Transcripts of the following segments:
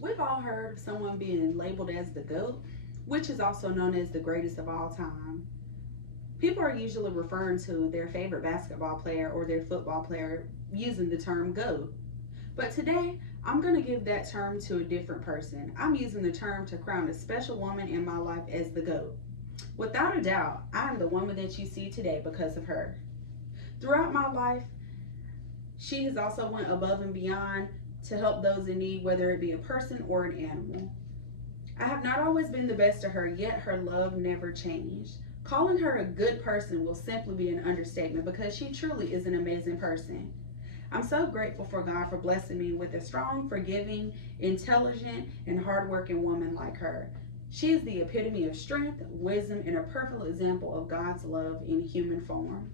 We've all heard of someone being labeled as the GOAT, which is also known as the greatest of all time. People are usually referring to their favorite basketball player or their football player using the term GOAT. But today, I'm going to give that term to a different person. I'm using the term to crown a special woman in my life as the GOAT. Without a doubt, I am the woman that you see today because of her. Throughout my life, she has also went above and beyond to help those in need, whether it be a person or an animal. I have not always been the best to her, yet her love never changed. Calling her a good person will simply be an understatement because she truly is an amazing person. I'm so grateful for God for blessing me with a strong, forgiving, intelligent, and hardworking woman like her. She is the epitome of strength, wisdom, and a perfect example of God's love in human form.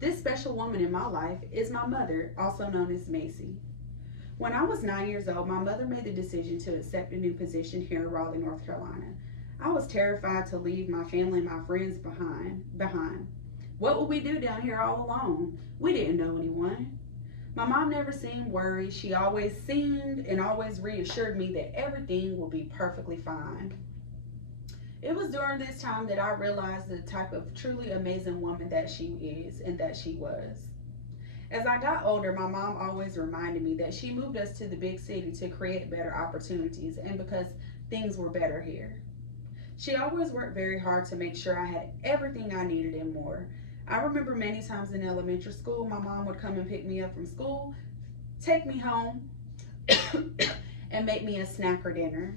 This special woman in my life is my mother, also known as Macy. When I was 9 years old, my mother made the decision to accept a new position here in Raleigh, North Carolina. I was terrified to leave my family and my friends behind. What would we do down here all alone? We didn't know anyone. My mom never seemed worried. She always seemed and always reassured me that everything will be perfectly fine. It was during this time that I realized the type of truly amazing woman that she is and that she was. As I got older, my mom always reminded me that she moved us to the big city to create better opportunities and because things were better here. She always worked very hard to make sure I had everything I needed and more. I remember many times in elementary school, my mom would come and pick me up from school, take me home, and make me a snack or dinner.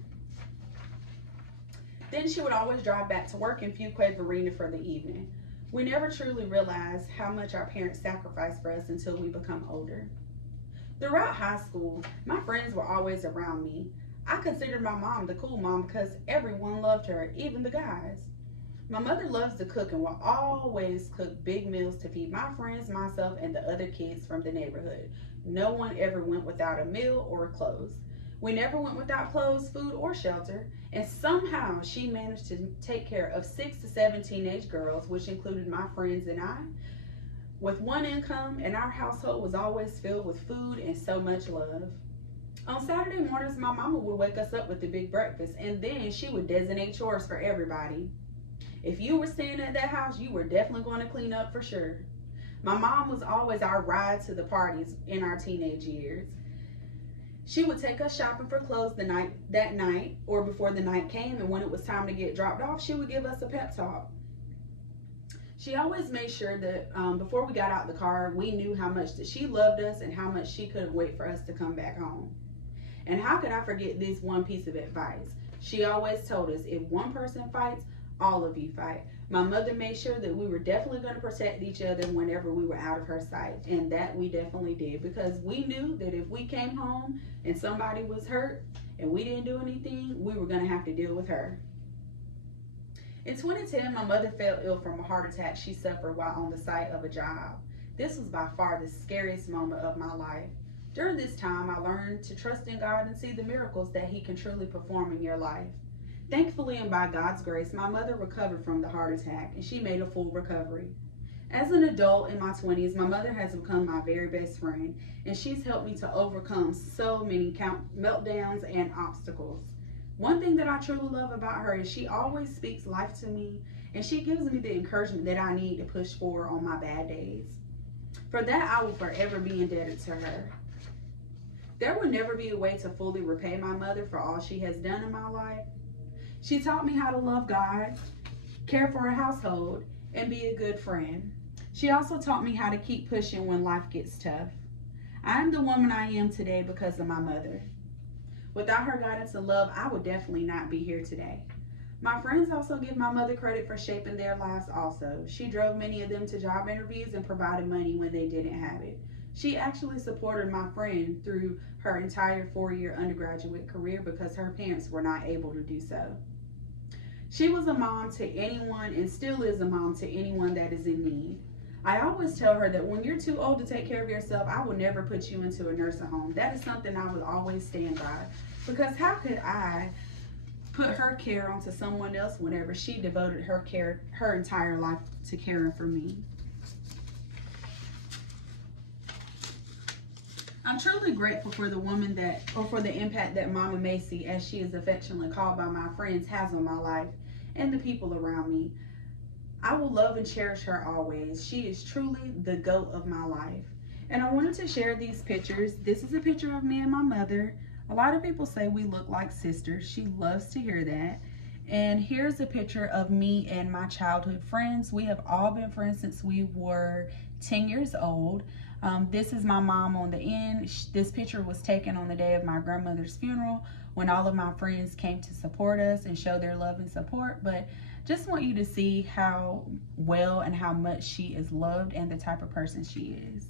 Then she would always drive back to work in Fuquay-Varina for the evening. We never truly realized how much our parents sacrificed for us until we become older. Throughout high school, my friends were always around me. I considered my mom the cool mom because everyone loved her, even the guys. My mother loves to cook and will always cook big meals to feed my friends, myself, and the other kids from the neighborhood. No one ever went without a meal or clothes. We never went without clothes, food, or shelter, and somehow she managed to take care of 6 to 7 teenage girls, which included my friends and I, with one income, and our household was always filled with food and so much love. On Saturday mornings, my mama would wake us up with the big breakfast, and then she would designate chores for everybody. If you were staying at that house, you were definitely going to clean up for sure. My mom was always our ride to the parties in our teenage years. She would take us shopping for clothes that night or before the night came, and when it was time to get dropped off, she would give us a pep talk. She always made sure that before we got out the car, we knew how much that she loved us and how much she couldn't wait for us to come back home. And how could I forget this one piece of advice? She always told us, if one person fights, all of you fight. My mother made sure that we were definitely going to protect each other whenever we were out of her sight. And that we definitely did, because we knew that if we came home and somebody was hurt and we didn't do anything, we were going to have to deal with her. In 2010, my mother fell ill from a heart attack she suffered while on the site of a job. This was by far the scariest moment of my life. During this time, I learned to trust in God and see the miracles that He can truly perform in your life. Thankfully and by God's grace, my mother recovered from the heart attack and she made a full recovery. As an adult in my 20s, my mother has become my very best friend, and she's helped me to overcome so many meltdowns and obstacles. One thing that I truly love about her is she always speaks life to me, and she gives me the encouragement that I need to push forward on my bad days. For that, I will forever be indebted to her. There will never be a way to fully repay my mother for all she has done in my life. She taught me how to love God, care for a household, and be a good friend. She also taught me how to keep pushing when life gets tough. I am the woman I am today because of my mother. Without her guidance and love, I would definitely not be here today. My friends also give my mother credit for shaping their lives also. She drove many of them to job interviews and provided money when they didn't have it. She actually supported my friend through her entire 4-year undergraduate career because her parents were not able to do so. She was a mom to anyone and still is a mom to anyone that is in need. I always tell her that when you're too old to take care of yourself, I will never put you into a nursing home. That is something I will always stand by. Because how could I put her care onto someone else whenever she devoted her entire life to caring for me? I'm truly grateful for the woman that, or for the impact that Mama Macy, as she is affectionately called by my friends, has on my life and the people around me. I will love and cherish her always. She is truly the GOAT of my life. And I wanted to share these pictures. This is a picture of me and my mother. A lot of people say we look like sisters. She loves to hear that. And here's a picture of me and my childhood friends. We have all been friends since we were 10 years old. This is my mom on the end. This picture was taken on the day of my grandmother's funeral when all of my friends came to support us and show their love and support. But just want you to see how well and how much she is loved and the type of person she is.